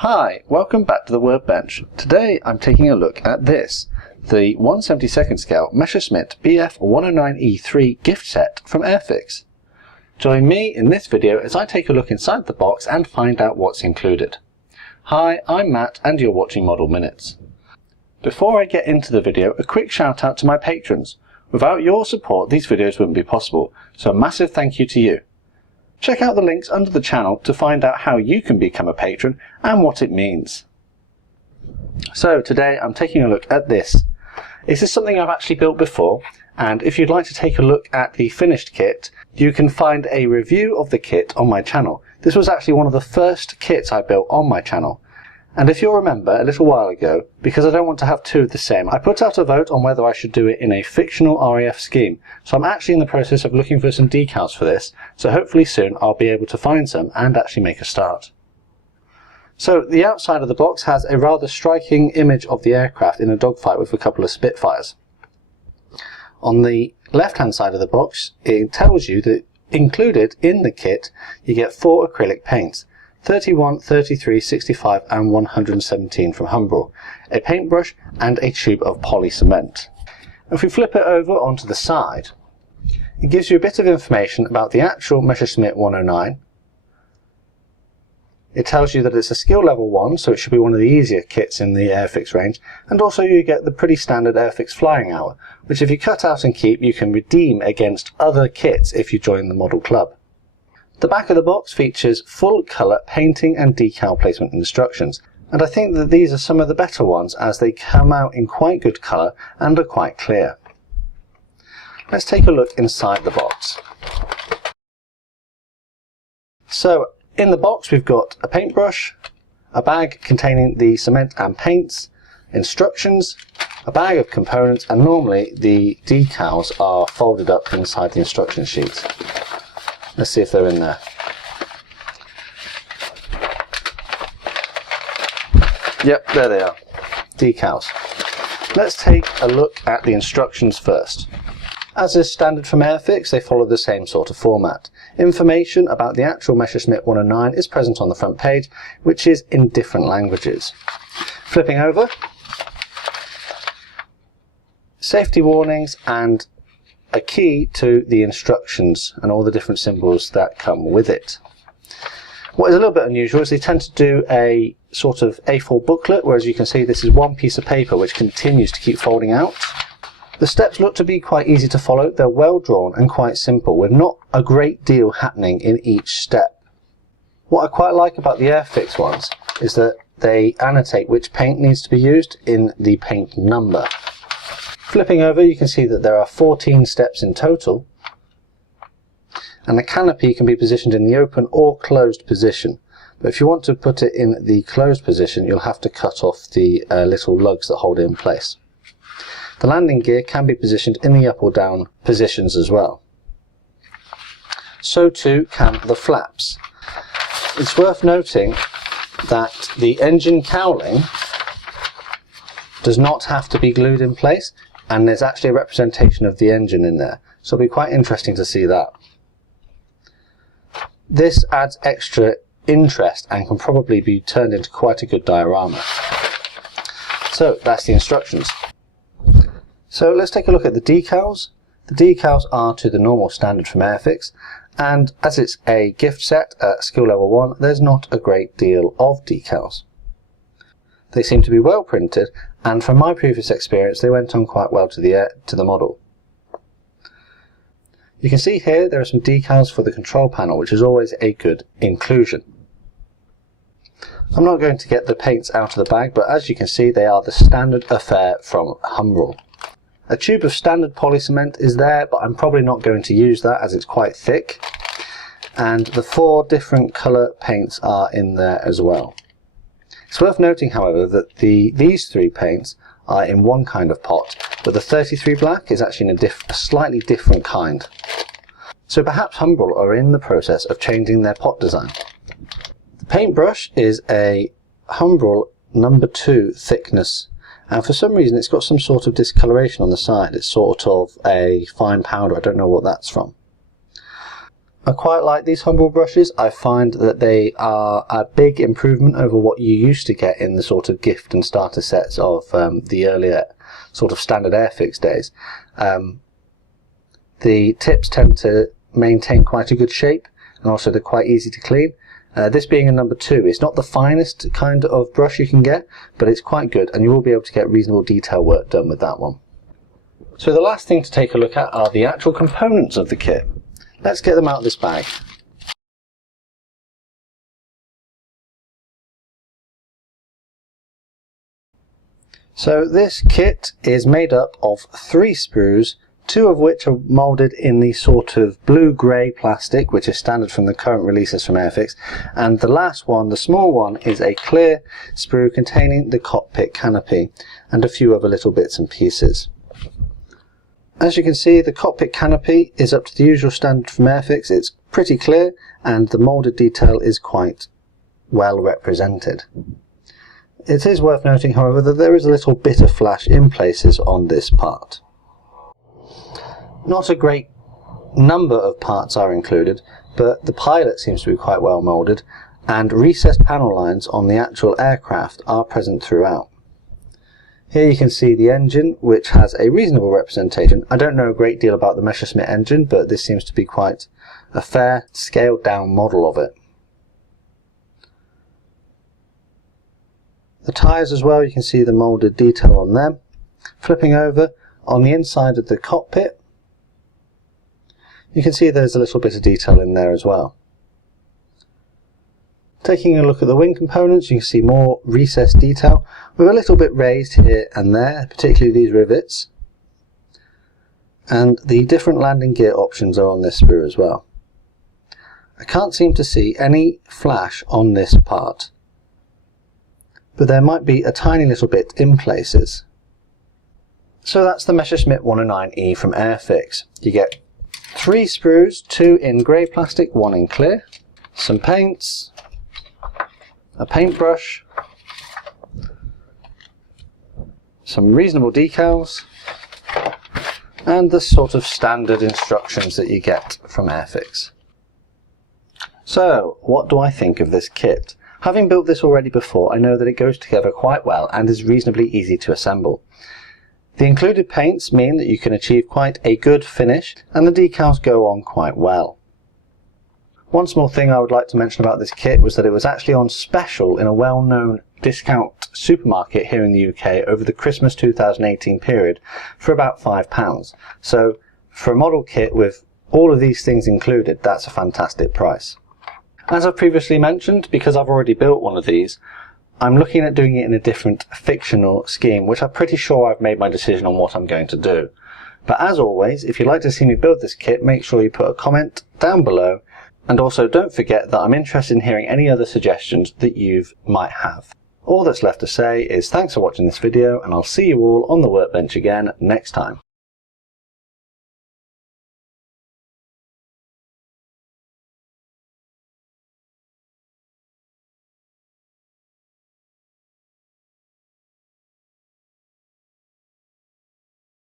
Hi, welcome back to the Workbench. Today I'm taking a look at this, the 1/72nd scale Messerschmitt Bf109E-3 gift set from Airfix. Join me in this video as I take a look inside the box and find out what's included. Hi, I'm Matt and you're watching Model Minutes. Before I get into the video, a quick shout out to my patrons. Without your support these videos wouldn't be possible, so a massive thank you to you. Check out the links under the channel to find out how you can become a patron and what it means. So today I'm taking a look at this. This is something I've actually built before, and if you'd like to take a look at the finished kit, you can find a review of the kit on my channel. This was actually one of the first kits I built on my channel. And if you'll remember, a little while ago, because I don't want to have two of the same, I put out a vote on whether I should do it in a fictional RAF scheme. So I'm actually in the process of looking for some decals for this, so hopefully soon I'll be able to find some and actually make a start. So the outside of the box has a rather striking image of the aircraft in a dogfight with a couple of Spitfires. On the left hand side of the box, it tells you that included in the kit you get 4 acrylic paints. 31, 33, 65 and 117 from Humbrol, a paintbrush and a tube of poly cement. If we flip it over onto the side, it gives you a bit of information about the actual Messerschmitt 109. It tells you that it's a skill level 1, so it should be one of the easier kits in the Airfix range, and also you get the pretty standard Airfix flying hour, which if you cut out and keep you can redeem against other kits if you join the model club. The back of the box features full colour painting and decal placement instructions, and I think that these are some of the better ones as they come out in quite good colour and are quite clear. Let's take a look inside the box. So in the box we've got a paintbrush, a bag containing the cement and paints, instructions, a bag of components, and normally the decals are folded up inside the instruction sheet. Let's see if they're in there. Yep, there they are. Decals. Let's take a look at the instructions first. As is standard from Airfix, they follow the same sort of format. Information about the actual Messerschmitt 109 is present on the front page, which is in different languages. Flipping over, safety warnings and a key to the instructions and all the different symbols that come with it. What is a little bit unusual is they tend to do a sort of A4 booklet, whereas you can see this is one piece of paper which continues to keep folding out. The steps look to be quite easy to follow. They're well drawn and quite simple, with not a great deal happening in each step. What I quite like about the Airfix ones is that they annotate which paint needs to be used in the paint number. Flipping over, you can see that there are 14 steps in total, and the canopy can be positioned in the open or closed position. But if you want to put it in the closed position, you'll have to cut off the little lugs that hold it in place. The landing gear can be positioned in the up or down positions as well. So too can the flaps. It's worth noting that the engine cowling does not have to be glued in place, and there's actually a representation of the engine in there, so it'll be quite interesting to see that. This adds extra interest and can probably be turned into quite a good diorama. So that's the instructions. So let's take a look at the decals. The decals are to the normal standard from Airfix, and as it's a gift set at skill level 1, there's not a great deal of decals. They seem to be well printed, and from my previous experience they went on quite well to the model. You can see here there are some decals for the control panel, which is always a good inclusion. I'm not going to get the paints out of the bag, but as you can see they are the standard affair from Humbrol. A tube of standard poly cement is there, but I'm probably not going to use that as it's quite thick, and the 4 different colour paints are in there as well. It's worth noting, however, that these 3 paints are in one kind of pot, but the 33 black is actually in a slightly different kind. So perhaps Humbrol are in the process of changing their pot design. The paintbrush is a Humbrol number 2 thickness, and for some reason it's got some sort of discoloration on the side. It's sort of a fine powder, I don't know what that's from. I quite like these humble brushes. I find that they are a big improvement over what you used to get in the sort of gift and starter sets of the earlier sort of standard Airfix days. The tips tend to maintain quite a good shape, and also they're quite easy to clean. This being a number 2, it's not the finest kind of brush you can get, but it's quite good, and you will be able to get reasonable detail work done with that one. So the last thing to take a look at are the actual components of the kit. Let's get them out of this bag. So this kit is made up of 3 sprues, 2 of which are moulded in the sort of blue-grey plastic, which is standard from the current releases from Airfix, and the last one, the small one, is a clear sprue containing the cockpit canopy and a few other little bits and pieces. As you can see, the cockpit canopy is up to the usual standard from Airfix. It's pretty clear, and the moulded detail is quite well represented. It is worth noting, however, that there is a little bit of flash in places on this part. Not a great number of parts are included, but the pilot seems to be quite well moulded, and recessed panel lines on the actual aircraft are present throughout. Here you can see the engine, which has a reasonable representation. I don't know a great deal about the Messerschmitt engine, but this seems to be quite a fair, scaled down model of it. The tyres as well, you can see the moulded detail on them. Flipping over, on the inside of the cockpit, you can see there's a little bit of detail in there as well. Taking a look at the wing components, you can see more recessed detail with a little bit raised here and there, particularly these rivets. And the different landing gear options are on this sprue as well. I can't seem to see any flash on this part, but there might be a tiny little bit in places. So that's the Messerschmitt 109E from Airfix. You get 3 sprues, 2 in grey plastic, 1 in clear, some paints, a paintbrush, some reasonable decals, and the sort of standard instructions that you get from Airfix. So, what do I think of this kit? Having built this already before, I know that it goes together quite well and is reasonably easy to assemble. The included paints mean that you can achieve quite a good finish, and the decals go on quite well. One small thing I would like to mention about this kit was that it was actually on special in a well-known discount supermarket here in the UK over the Christmas 2018 period for about £5. So for a model kit with all of these things included, that's a fantastic price. As I've previously mentioned, because I've already built one of these, I'm looking at doing it in a different fictional scheme, which I'm pretty sure I've made my decision on what I'm going to do. But as always, if you'd like to see me build this kit, make sure you put a comment down below. And also don't forget that I'm interested in hearing any other suggestions that you might have. All that's left to say is thanks for watching this video, and I'll see you all on the workbench again next time.